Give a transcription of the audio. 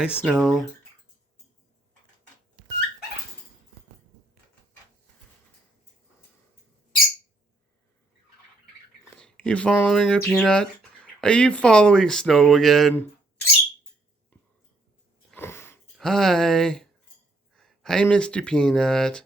Hi, Snow. You following her, Peanut? Are you following Snow again? Hi. Hi, Mr. Peanut.